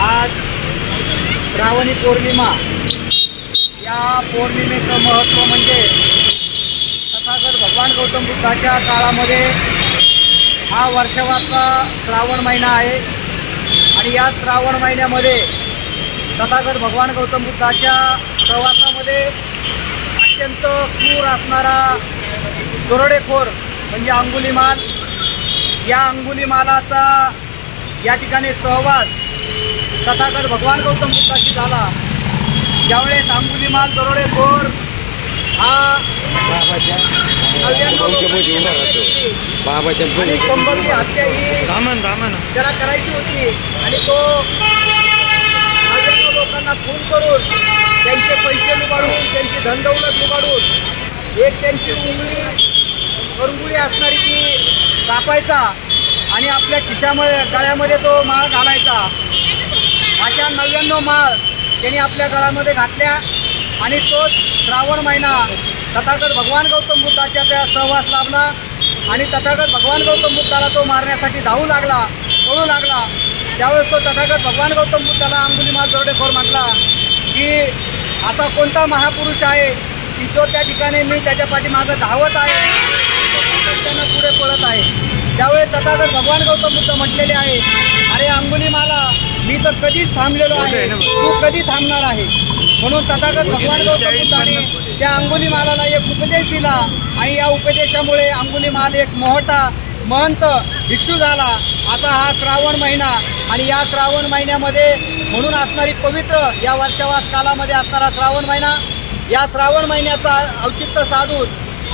आज श्रावणी पौर्णिमा, या पौर्णिमेचं महत्त्व म्हणजे तथागत भगवान गौतम बुद्धाच्या काळामध्ये हा वर्षावाचा श्रावण महिना आहे आणि या श्रावण महिन्यामध्ये तथागत भगवान गौतम बुद्धाच्या सहवासामध्ये अत्यंत क्रूर असणारा दरोडेखोर म्हणजे अंगुलीमाल, या अंगुलीमालाचा या ठिकाणी सहवास तथागत भगवान गौतम बुद्धाशी झाला। ज्यावेळेस अंगुलीमाल दरोडेखोर हा कंबरची हत्या ही त्याला करायची होती आणि तो 99 लोकांना खून करून त्यांचे पैसे लुबाडून, त्यांची धनदौलत लुबाडून एक त्यांची अंगुळी असणारी ती कापायचा आणि आपल्या खिशामध्ये गळ्यामध्ये तो माळ घालायचा। अशा 99 माळ त्यांनी आपल्या गळ्यामध्ये घातल्या आणि तो श्रावण महिना तथागत भगवान गौतम बुद्धाच्या त्या सहवास लाभला आणि तथागत भगवान गौतम बुद्धाला तो मारण्यासाठी धावू लागला, पळू लागला। त्यावेळेस तो तथागत भगवान गौतम बुद्धाला अंगुलीमाल दरोडेखोर म्हटला की असा कोणता महापुरुष आहे की जो त्या ठिकाणी मी त्याच्या पाठीमागं धावत आहे, त्यानं पुढे पळत आहे। त्यावेळेस तथागत भगवान गौतम बुद्ध म्हटलेले आहे, अरे अंगुलीमाला, मी तर कधीच थांबलेलो आहे, तू कधी थांबणार आहे? म्हणून तथागत भगवान गौतम बुद्धाने त्या अंगुलीमालाला एक उपदेश दिला आणि या उपदेशामुळे अंगुलीमाल एक मोठा महंत भिक्षू झाला। असा हा श्रावण महिना आणि या श्रावण महिन्यामध्ये म्हणून असणारी पवित्र या वर्षावास कालामध्ये असणारा श्रावण महिना, या श्रावण महिन्याचा औचित्य साधून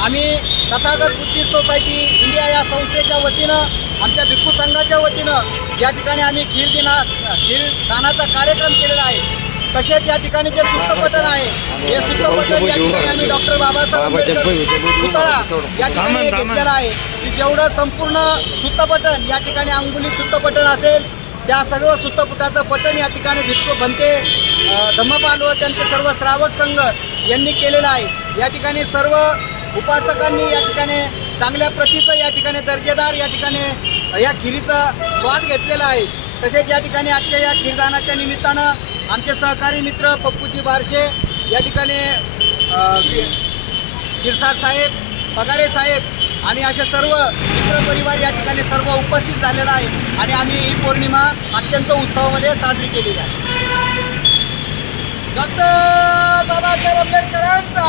आम्ही तथागत बुद्धिस्ट सोसायटी इंडिया या संस्थेच्या वतीनं, आमच्या भिक्खू संघाच्या वतीनं या ठिकाणी आम्ही खीरदानाचा कार्यक्रम केलेला आहे। तसेच या ठिकाणी जे सुत्तपठण आहे, हे सुत्तपठण या ठिकाणी आम्ही डॉक्टर बाबासाहेब आंबेडकर पुतळा या ठिकाणी घेतलेला आहे की जेवढं संपूर्ण सुत्तपठण या ठिकाणी अंगुली सुत्तपठण असेल, त्या सर्व सुत्तपटाचं पठण या ठिकाणी भिक्खू भंते धम्मपाल व त्यांचे सर्व श्रावक संघ यांनी केलेलं आहे। या ठिकाणी सर्व उपासकांनी या ठिकाणी चांगल्या प्रतीचं या ठिकाणी दर्जेदार या ठिकाणी या खिरीचा स्वाद घेतलेला आहे। तसेच या ठिकाणी आजच्या या खीरदानाच्या निमित्तानं आमचे सहकारी मित्र पप्पूजी बारशे या ठिकाणी शिरसाट साहेब, पगारे साहेब आणि असे सर्व मित्रपरिवार या ठिकाणी सर्व उपस्थित झालेला आहे आणि आम्ही ही पौर्णिमा अत्यंत उत्सवामध्ये साजरी केलेली आहे। डॉक्टर बाबासाहेब आंबेडकरांचा